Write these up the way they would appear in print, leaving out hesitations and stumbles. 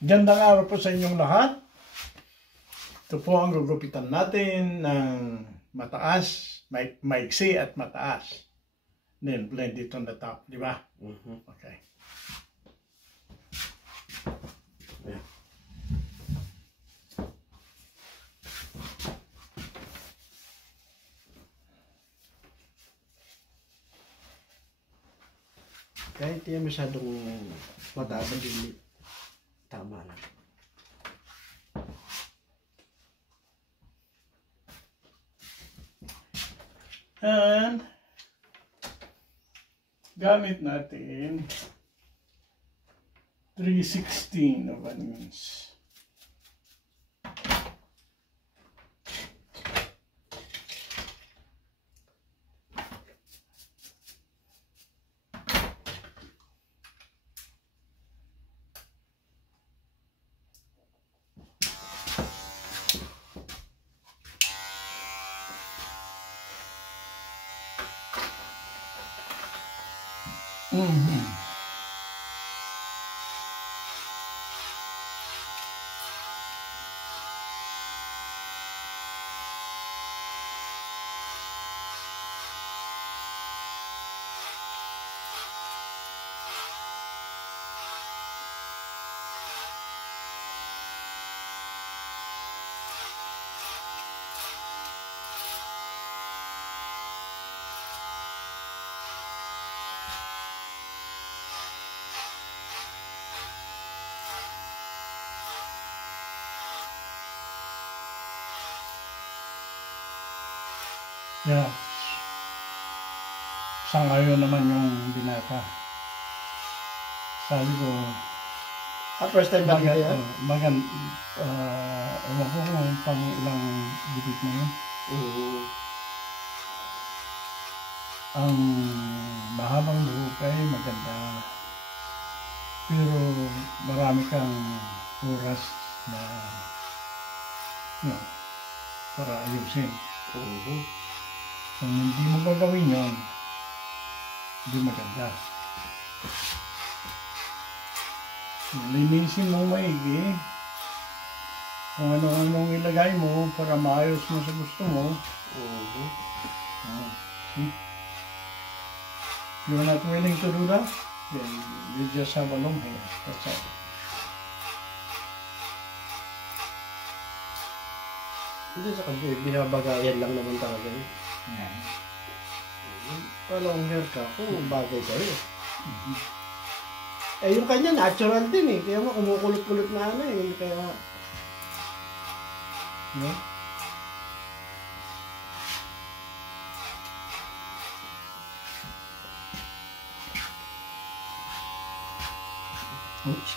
Gandang araw po sa inyong lahat. Ito po ang gugupitan natin ng mataas, maiksi at mataas. Then blend it on the top, di ba? Okay. Yeah. Kahit hindi masyadong mataas ang limit. Tama lang. And gamit natin 3/16 of an inch. Yeah. Sangayon naman yung binata. Sabi ko, First time ba kayo yan? ewan ko kung pang ilang gupit na yun. Ang mahabang buhukay, maganda. Pero marami kang oras na para ayusin. Kung hindi mo gagawin yun, hindi maganda. Linisin mo maigi kung ano-anong ilagay mo para maayos mo sa gusto mo. If you're not willing to do that, then you just have a long hair. That's all. Hindi sa kanya, binabagayan lang naman talaga yun. Palong hair ka, kung bagay sa'yo. Eh yung kanya natural din eh, kaya mo kumukulot-kulot na ano eh, kaya... No? Oops.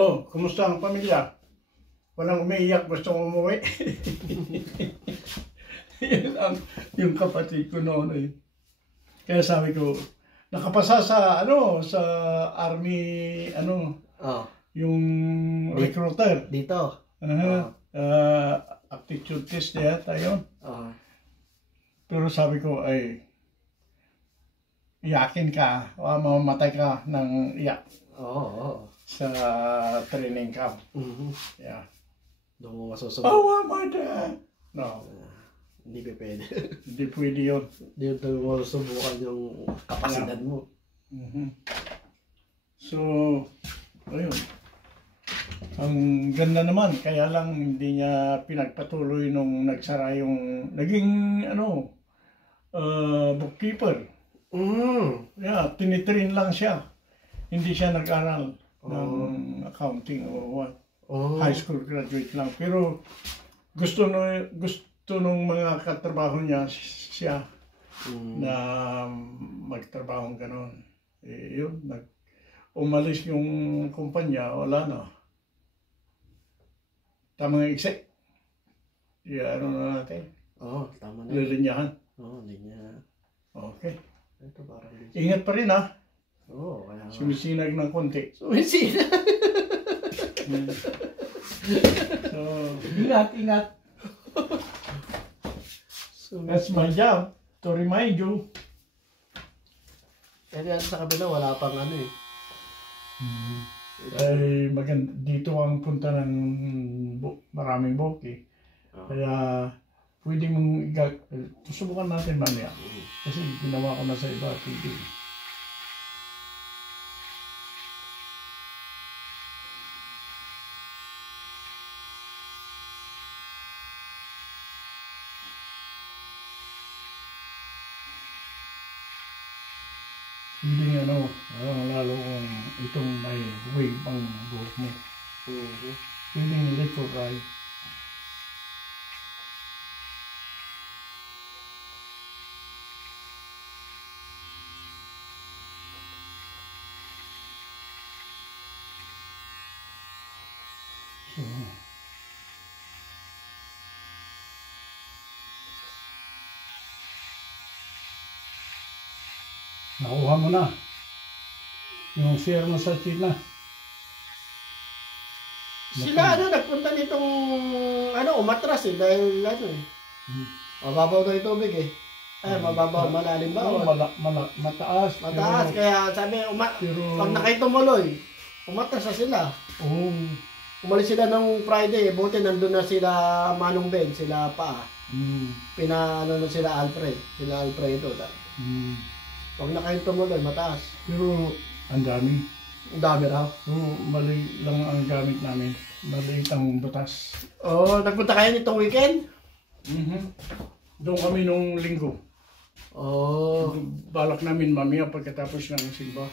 Oh, kumusta ang pamilya? Walang umiiyak, gusto umuwi. Yun ang, yung kapatid ko noon eh. Kaya sabi ko, nakapasa sa sa army Oh, yung recruiter. dito. Aptitude test na yata yun. Oh. Pero sabi ko ay iyakin ka o mamamatay ka ng iyak Oo. sa training camp. Yeah. Doon mo masusunod. Oh, my dad! No, Hindi pa pwede. hindi pwede yun. Dito mo subukan yung kapasidad mo. So, ayun. Ang ganda naman, kaya lang hindi niya pinagpatuloy nung nagsara yung naging bookkeeper. Yeah, tinitrain lang siya. Hindi siya nag-aral ng accounting o what. High school graduate lang. Pero gusto nung mga katrabaho niya siya na magtrabaho gano'n. Yun, umalis yung kumpanya, wala na. Tamang exit. Na natin. Tama na. Lilinyahan. Linya. Okay. Ito parang Ingat pa rin ha. kaya Sumisinag ng konti. sumisina. So, ingat. That's my job, to remind you. Kaya sa kabila, wala pang Ay, dito ang punta ng maraming bokeh. Kaya, pwede mong susubukan natin mamaya. Kasi ginawa ko na sa iba, TV. Hindi lalo kung itong may wave ang buhok mo. Feeling little right. So, nakuha mo na yung share mo sa China. Sila nagpunta nitong umatras dahil mababaw daw yung tubig eh. Mababaw, malalim ba? Mataas. Mataas, kaya sabi, pag nakitumuloy, umatras na sila. Umalis sila ng Friday, buti nandun na sila Manong Ben, sila pa. Na sila Alfredo. Pag nakitumuloy, mataas. Pero ang dami. Ang dami raw. So, mali lang ang gamit namin. Maliit ang butas. Nagpunta kayo nitong weekend? Doon kami nung linggo. Balak namin mamaya pagkatapos ng simba.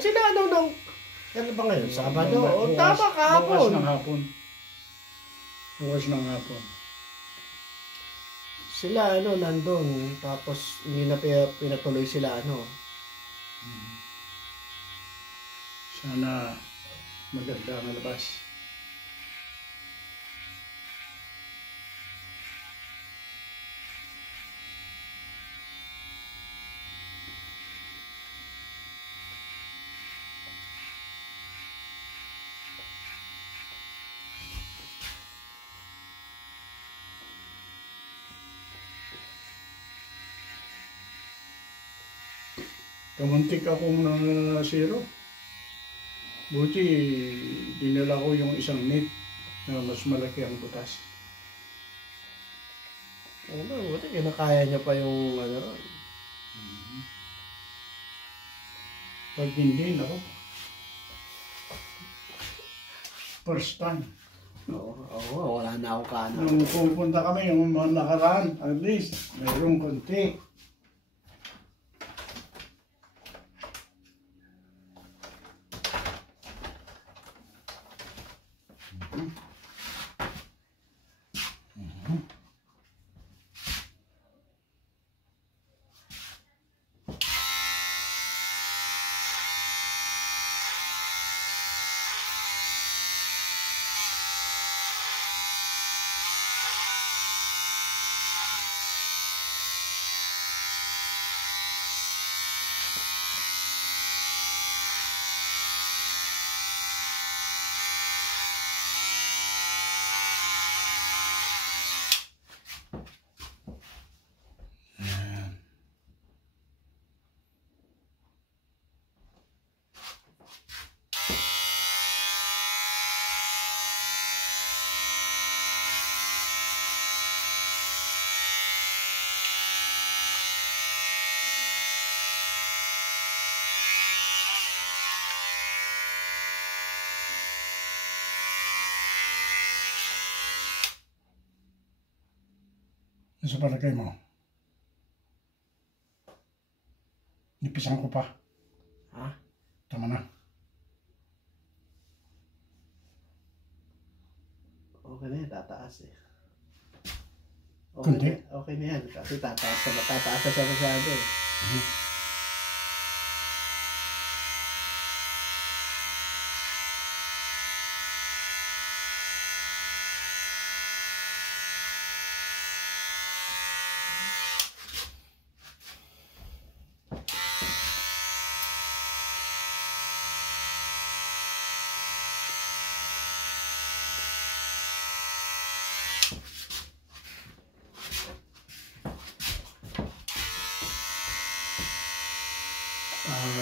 Sila kailan ba ngayon? Sabado? Tama kahapon. Bukas ng hapon. Sila nandun. Tapos hindi na pinatuloy sila Sana maganda ang labas. Kamuntik akong zero. Buti, dinala ko yung isang net na mas malaki ang butas. Buti kinakaya niya pa yung Pag hindi, ako. First time. Wala na akong kanan. Nung pupunta kami, yung mga nakaraan, at least, mayroong konti. Ano sa palagay mo? Nipisan ko pa. Ha? Tama na. Okay na yan, tataas eh. Kunti? Okay na yan, kasi tataas na siya masyado eh.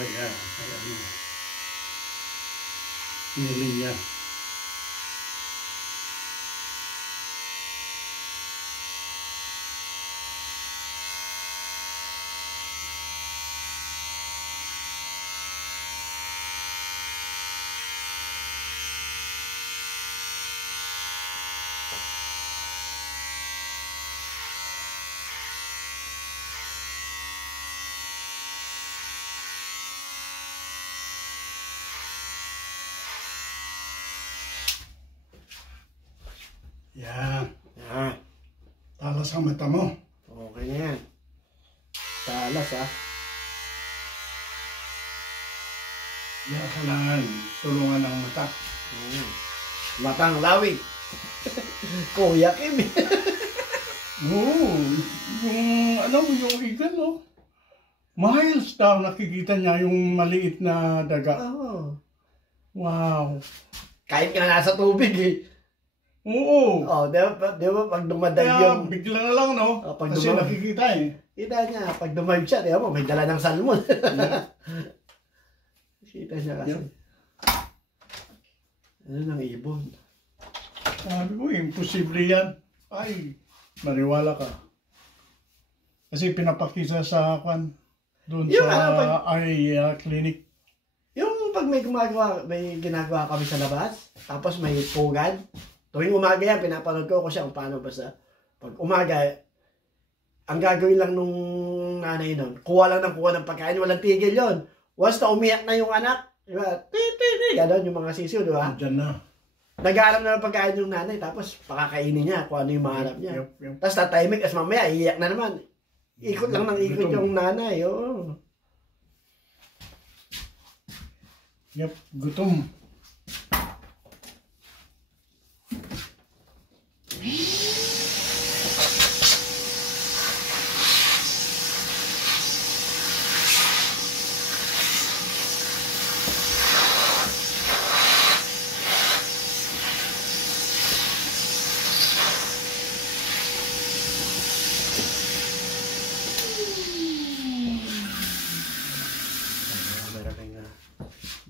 Yan. Ayan mo. Nilinya. Yan. Yan. Talas ang mata mo. Okay na yan. Talas ah. Yan, kailangan tulungan ng mata. Matang lawig. Kuya Kim. Oo. Yung ikan, no? Miles daw nakikita niya yung maliit na daga. Oo. Wow. Kahit nga nasa tubig eh. Oo. Oh, di ba pag dumadag Kaya yung... bigla na lang, no? Pag Kasi nakikita eh. Kita niya, pag dumive siya, di ba may dala ng salmon. Kita niya kasi. Yep. Ano ng ibon? Sabi ko, imposible yan. Ay, mariwala ka. Kasi pinapakita sa doon Yung sa clinic. Yung pag may ginagawa kami sa labas, tapos may pugad, tuwing umaga yan, pinapanood ko siya kung paano basta. Pag umaga, ang gagawin lang nung nanay nun, kuha lang ng pagkain, walang tigil yon. Once na umiyak na yung anak, di ba? Gano'n yung mga sisiw, di ba? Diyan na. Nag-aalam na ng pagkain yung nanay, tapos pakakainin niya kung ano yung maharap niya. Yep. Tapos tatahimik, as mamaya, iiyak na naman. Ikot lang ng ikot yung nanay, oo. Yep, gutom.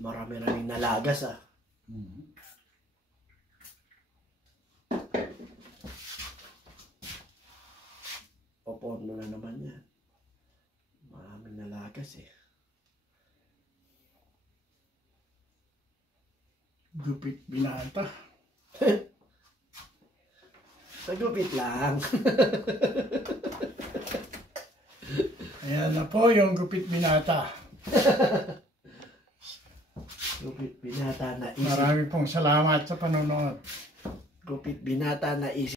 Marami-raming nalagas ah. Popondo na naman yan. Maraming nalagas eh. Gupit binata. Nagupit lang. Ayan na po yung gupit binata. Gupit binata na isip. Marami pong salamat sa panonood. Gupit binata na isip.